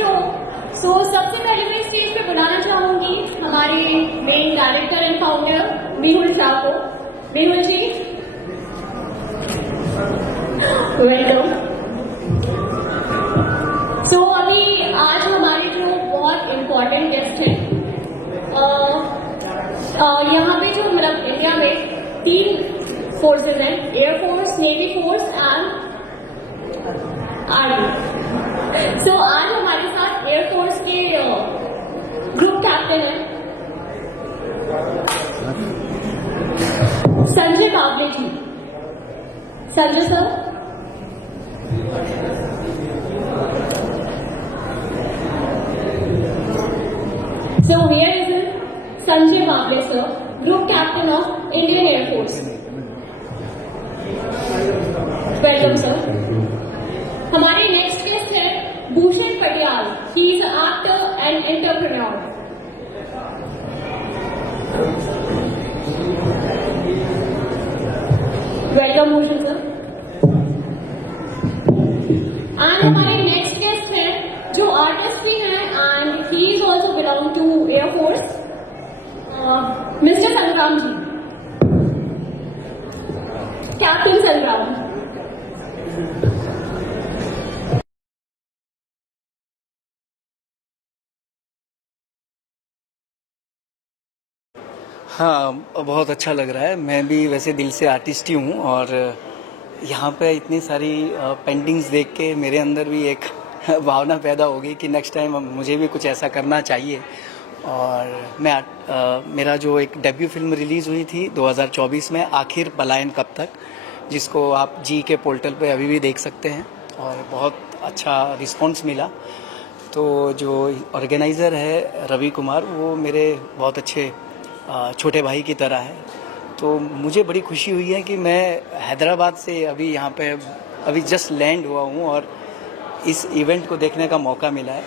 Show. सो सबसे पहले मैं स्टेज पे बुलाना चाहूंगी हमारे main director and founder Mehul साहब को। मेहुल जी, वेलकम। सो अभी आज हमारे जो बहुत इम्पोर्टेंट गेस्ट हैं, यहाँ पे जो मतलब इंडिया में 3 फोर्सेज हैं, airforce, navy force and army. So आज हमारे साथ एयरफोर्स के ग्रुप कैप्टन हैं Sanjay Kable ji. Sanjay sir, so here is Sanjay Kable sir, Group Captain of Indian Air Force. Welcome sir. हमारे नेक्स्ट गेस्ट है Bhushan Patial. He is an actor and entrepreneur. Welcome Bhushan sir. And हमारे next guest है जो artist भी हैं and he is also belong to air force, mister Sangram ji, captain संग्राम। हाँ, बहुत अच्छा लग रहा है। मैं भी वैसे दिल से आर्टिस्ट ही हूँ और यहाँ पे इतनी सारी पेंटिंग्स देख के मेरे अंदर भी एक भावना पैदा हो गई कि नेक्स्ट टाइम मुझे भी कुछ ऐसा करना चाहिए। और मेरा जो एक डेब्यू फिल्म रिलीज़ हुई थी 2024 में, आखिर पलायन कब तक, जिसको आप जी के पोर्टल पे अभी भी देख सकते हैं और बहुत अच्छा रिस्पॉन्स मिला। तो जो ऑर्गेनाइज़र है रवि कुमार, वो मेरे बहुत अच्छे छोटे भाई की तरह है। तो मुझे बड़ी खुशी हुई है कि मैं हैदराबाद से अभी यहाँ पे अभी जस्ट लैंड हुआ हूँ और इस इवेंट को देखने का मौका मिला है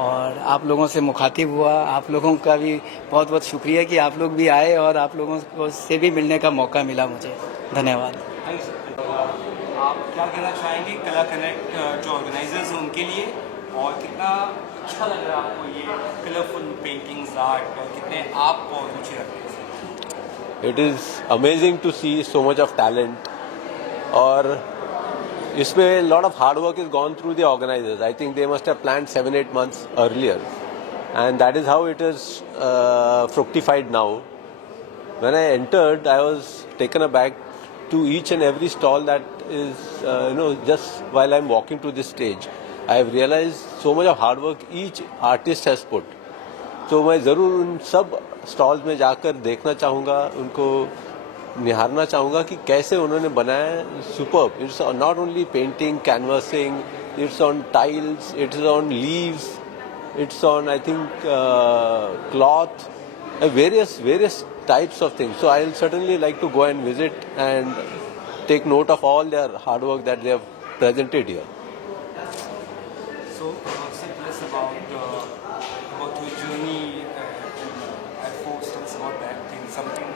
और आप लोगों से मुखातिब हुआ। आप लोगों का भी बहुत बहुत शुक्रिया कि आप लोग भी आए और आप लोगों को से भी मिलने का मौका मिला मुझे। धन्यवाद। आप क्या कहना चाहेंगे कला कनेक्ट जो ऑर्गेनाइजर्स हैं उनके लिए, और कितना अच्छा लग रहा है आपको ये कलरफुल पेंटिंग्स, आर्ट, और कितने आप बहुत रुचि रखते हैं? It is amazing to see so much of talent, और इसमें lot of hard work is gone through the organisers. I think they must have planned 7-8 months earlier, and that is how it is fructified now. When I entered, I was taken aback to each and every stall that is, just while I'm walking to this stage, I have realized so much of hard work each artist has put. तो मैं ज़रूर उन सब stalls में जाकर देखना चाहूँगा, उनको निहारना चाहूँगा कि कैसे उन्होंने बनाया. Superb. It's not only painting, canvassing, it's on tiles, it's on leaves, it's on I think cloth, various types of things. So I'll certainly like to go and visit and take note of all their hard work that they have presented here. So say less about your journey at Force, and about that thing, something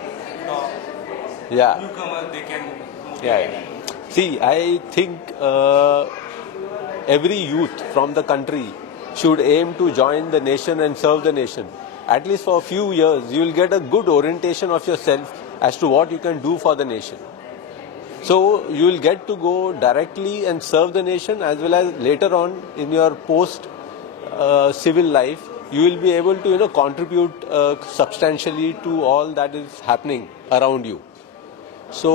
newcomer they can motivate. Yeah. See, I think every youth from the country should aim to join the nation and serve the nation. At least for a few years, you will get a good orientation of yourself as to what you can do for the nation. So you will get to go directly and serve the nation, as well as later on in your post civil life, you will be able to contribute substantially to all that is happening around you. So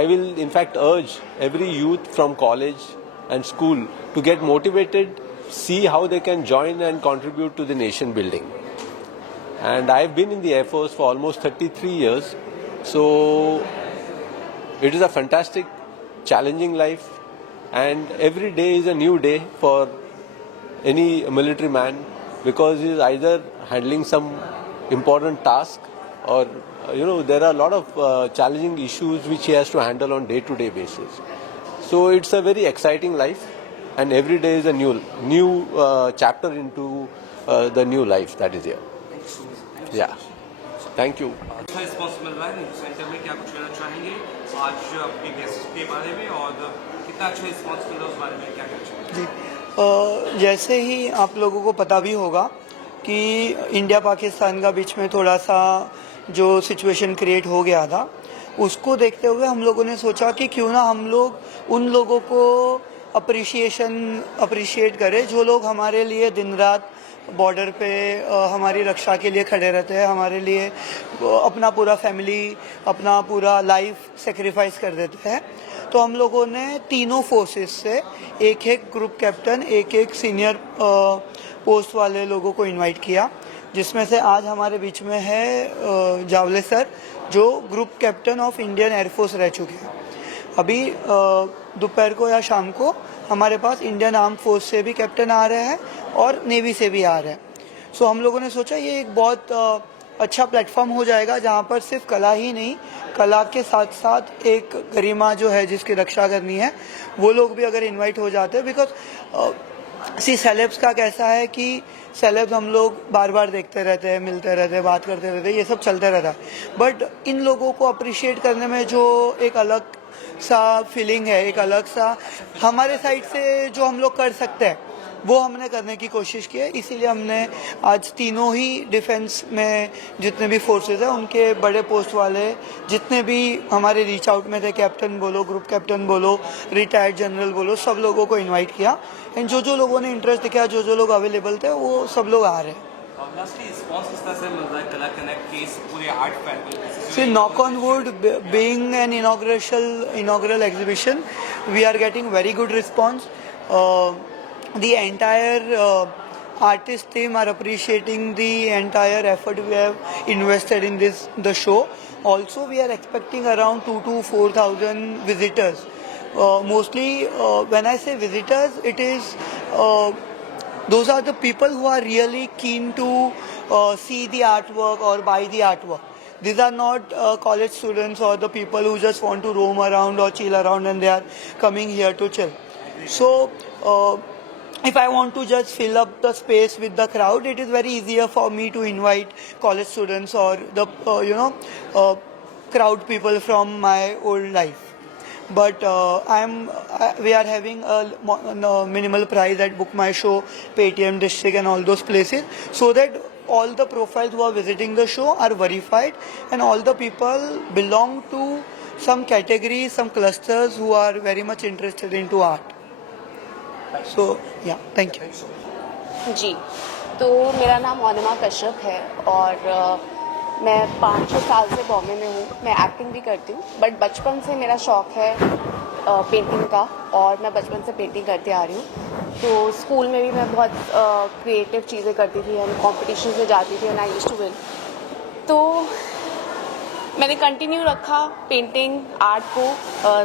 I will in fact urge every youth from college and school to get motivated, see how they can join and contribute to the nation building. And I've been in the Air Force for almost 33 years. So it is a fantastic, challenging life, and every day is a new day for any military man, because he is either handling some important task or there are a lot of challenging issues which he has to handle on day-to-day basis. So it's a very exciting life, and every day is a new chapter into the new life that is here. Yeah, thank you. अच्छा response मिल रहा है centre में, क्या कुछ कहना चाहेंगे आज अपने गेस्ट के बारे में, और कितना अच्छा रिस्पॉन्स मिल रहा है उस बारे में क्या कहना चाहेंगे? जी, जैसे ही आप लोगों को पता भी होगा कि इंडिया पाकिस्तान का बीच में थोड़ा सा जो सिचुएशन क्रिएट हो गया था, उसको देखते हुए हम लोगों ने सोचा कि क्यों ना हम लोग उन लोगों को अप्रिशिएट करें जो लोग हमारे लिए दिन रात बॉर्डर पे हमारी रक्षा के लिए खड़े रहते हैं, हमारे लिए अपना पूरा फैमिली, अपना पूरा लाइफ सेक्रीफाइस कर देते हैं। तो हम लोगों ने तीनों फोर्सेस से एक एक ग्रुप कैप्टन, एक एक सीनियर पोस्ट वाले लोगों को इनवाइट किया, जिसमें से आज हमारे बीच में है जावले सर, जो group captain of Indian air force रह चुके हैं। अभी दोपहर को या शाम को हमारे पास इंडियन आर्म फोर्स से भी कैप्टन आ रहे हैं और नेवी से भी आ रहे हैं। सो हम लोगों ने सोचा ये एक बहुत अच्छा प्लेटफॉर्म हो जाएगा, जहाँ पर सिर्फ कला ही नहीं, कला के साथ साथ एक गरिमा जो है जिसकी रक्षा करनी है, वो लोग भी अगर इनवाइट हो जाते हैं। बिकॉज सेलेब्स का कैसा है कि सेलेब्स हम लोग बार बार देखते रहते हैं, मिलते रहते हैं, बात करते रहते हैं, ये सब चलते रहता है। बट इन लोगों को अप्रिशिएट करने में जो एक अलग सा फीलिंग है, एक अलग सा हमारे साइड से जो हम लोग कर सकते हैं, वो हमने करने की कोशिश की है। इसीलिए हमने आज तीनों ही डिफेंस में जितने भी फोर्सेस हैं, उनके बड़े पोस्ट वाले जितने भी हमारे रीच आउट में थे, कैप्टन बोलो, ग्रुप कैप्टन बोलो, रिटायर्ड जनरल बोलो, सब लोगों को इनवाइट किया। एंड जो लोगों ने इंटरेस्ट दिखाया, जो लोग अवेलेबल थे, वो सब लोग आ रहे हैं। See, knock on wood, being an inaugural exhibition, we are getting very good response. The entire artist team are appreciating the entire effort we have invested in the show. Also, we are expecting around 2,000 to 4,000 visitors. Mostly, when I say visitors, it is those are the people who are really keen to see the artwork or buy the artwork. These are not college students or the people who just want to roam around or chill around and they are coming here to chill. So, if I want to just fill up the space with the crowd, it is very easier for me to invite college students or the crowd people from my old life. But we are having a minimal price at Book My Show, Paytm District and all those places, so that all the profiles who are visiting the show are verified and all the people belong to some categories, some clusters who are very much interested into art. So, yeah, thank you. जी, तो मेरा नाम ओनिमा कश्यप है और मैं 5-6 साल से बॉम्बे में हूँ। मैं एक्टिंग भी करती हूँ, बट बचपन से मेरा शौक़ है पेंटिंग का और मैं बचपन से पेंटिंग करती आ रही हूँ। तो स्कूल में भी मैं बहुत क्रिएटिव चीज़ें करती थी एंड कॉम्पिटिशन में जाती थी and I used to win. तो मैंने कंटिन्यू रखा पेंटिंग आर्ट को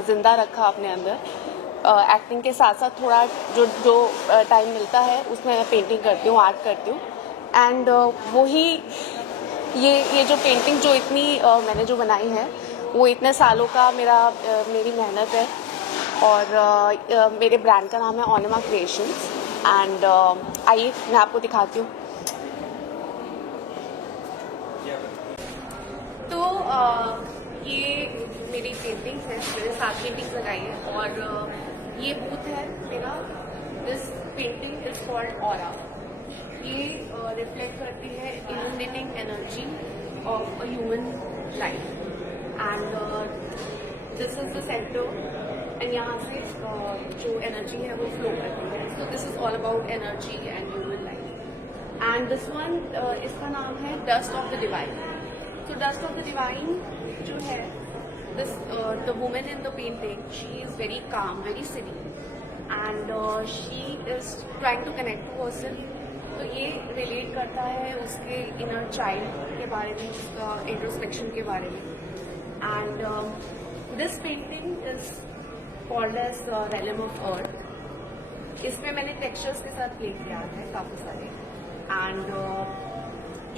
ज़िंदा रखा अपने अंदर। एक्टिंग के साथ साथ थोड़ा जो टाइम मिलता है उसमें मैं पेंटिंग करती हूँ, आर्ट करती हूँ। एंड वही ये जो पेंटिंग जो इतनी मैंने जो बनाई है वो इतने सालों का मेरी मेहनत है और मेरे ब्रांड का नाम है ओनिमा क्रिएशंस। एंड आइए मैं आपको दिखाती हूँ। तो ये मेरी पेंटिंग्स है, मैंने 7 पेंटिंग्स लगाई है और ये बूथ है मेरा। This painting is called aura. ये रिफ्लेक्ट करती है illuminating energy of a human life and this is the centre and यहाँ से जो एनर्जी है वो फ्लो करती है। So this is all about energy and human life. And this one इसका नाम है dust of the divine. So dust of the divine जो है this the woman in the painting, she is very calm, very serene and she is trying to connect to herself. तो ये relate करता है उसके इनर चाइल्ड के बारे में, उसका इंट्रोस्पेक्शन के बारे में। And this painting is called as realm of earth. इसमें मैंने टेक्सचर्स के साथ प्ले किया है काफ़ी सारे एंड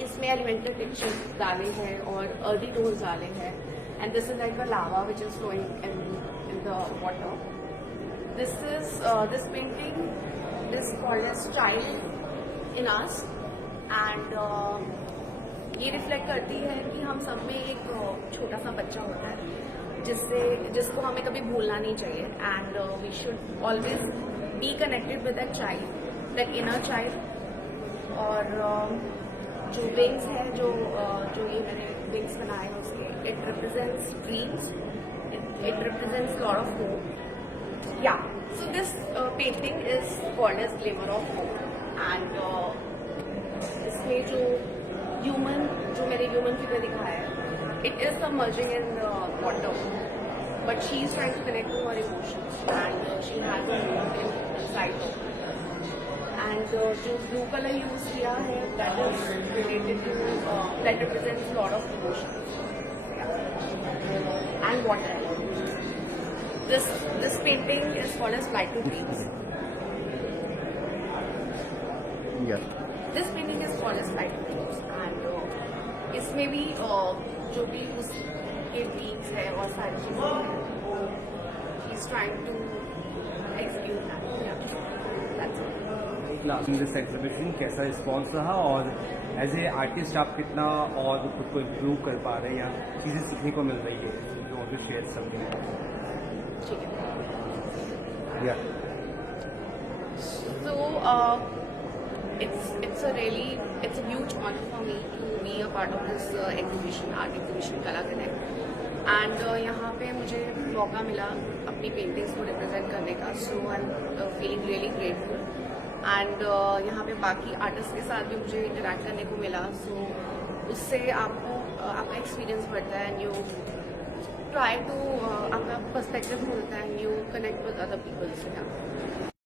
इसमें एलिमेंटल टेक्सचर्स डाले हैं और अर्दी टोन्स डाले हैं। And this is like a lava which is flowing in the water. This painting is called as Child in Us, and ये रिफ्लेक्ट करती है कि हम सब में एक छोटा सा बच्चा होता है जिसको हमें कभी भूलना नहीं चाहिए and we should always be connected with that child, that inner child. और जो विंग्स है जो ये मैंने विंग्स बनाए हैं उसके, it represents dreams, it represents lot of hope. या so this painting is called as glimmer of hope and इसमें जो मेरे ह्यूमन फिगर दिखाया है, it is submerging in water but she is trying to connect to her emotions and she has inside. And जो blue colour use किया है that is related to that represents lot of emotions and water. This painting is called as Flight to Dreams. Yeah. This painting is called as Flight to Dreams and इसमें भी जो भी उसके beats है और सारी चीजें वो he is trying to execute that. Yeah. That's it. Last in this exhibition कैसा रिस्पॉन्स रहा और एज ए आर्टिस्ट आप कितना और खुद को इम्प्रूव कर पा रहे हैं या चीज़ें सीखने को मिल रही है? You want to share something? ठीक है। या So it's a huge honor for me to be a part of this exhibition, art exhibition Kala Connect. And यहाँ पे मुझे मौका मिला अपनी पेंटिंग्स को रिप्रेजेंट करने का, so I am feeling really grateful. And यहाँ पे बाकी आर्टिस्ट के साथ भी मुझे इंटरेक्ट करने को मिला, सो उससे आपका एक्सपीरियंस बढ़ता है एंड यू ट्राई टू आपका पर्सपेक्टिव खुलता है and you connect with other people.